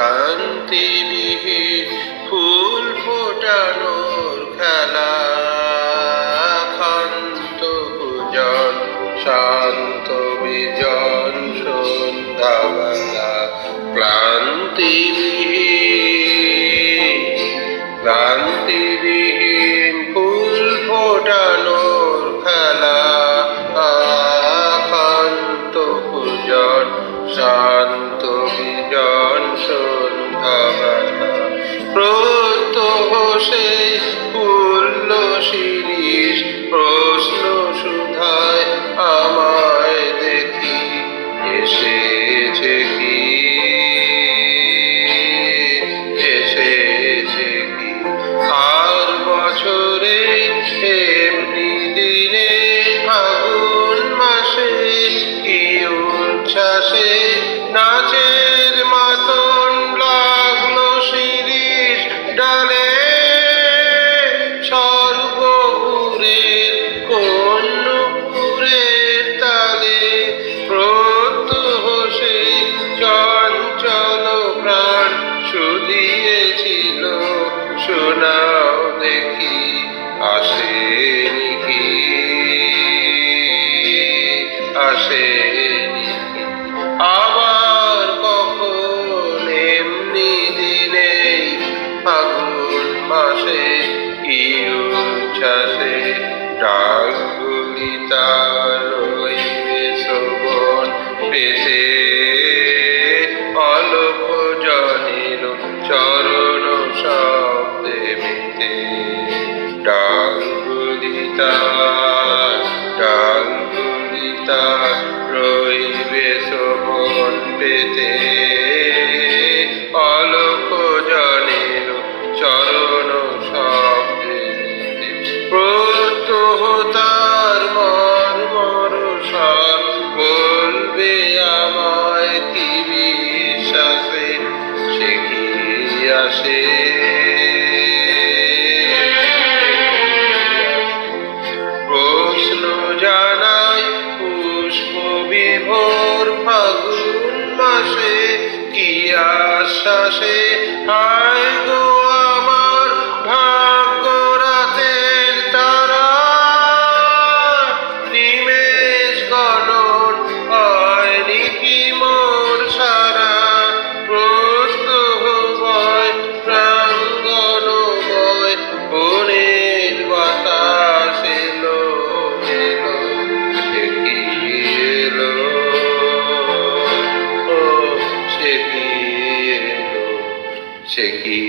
ক্লান্তিবিহীন ফুল ফোটানোর খেলা, ক্ষান্ত পূজন শান্ত বিজন সন্ধ্যাবেলা। ক্লান্তিবিহীন ফুল ফোটানোর খেলা, ক্ষান্ত পূজন শান্ত বিজন সন্ধ্যাবেলা। প্রত্যহ সেই পুল্ল শিরিষ প্রশ্ন সুধায় আমায় দেখি, এসেছে কি এসেছে কি আর বছরে এমনি দিনে ফাগুন মাসে কি উচ্ছ্বাসে নাচের মাতন লাগলো শিরিষ ডালে। স্বর্গপুরের কোন নুপুরের তালে প্রত্যহ সেই চঞ্চল প্রাণ শুধিয়েছিল, শোনাও দেখি আসেনি কি আসেনি কি। আবার কখন এমনি দিনে ফাগুন মাসে কি উচ্ছ্বাসে ডাকগুলি তার রইবে শ্রবণ পেতে, অলোক জনের চরণ শব্দে মেতে। ডাকগুলি তার রইবে শ্রবণ পেতে, অলোক জনের চরণ শব্দে মেতে। প্রত্যহ তার মর্মর স্বর বলবে আমায় কি বিশ্বাসে সে কি আসে। প্রশ্ন জানাই পুষ্প বিভোর ফাগুন মাসে কি আশ্বাসে, হায় গো আমার ভাগ্য রাতের তারা। নিমেষ গণন হয়নি কি মোর সারা, প্রত্যহ ভয় প্রাঙ্গণময় বনের বাতাস এলো এলো, সে কি এলো সে কি এলো সে কি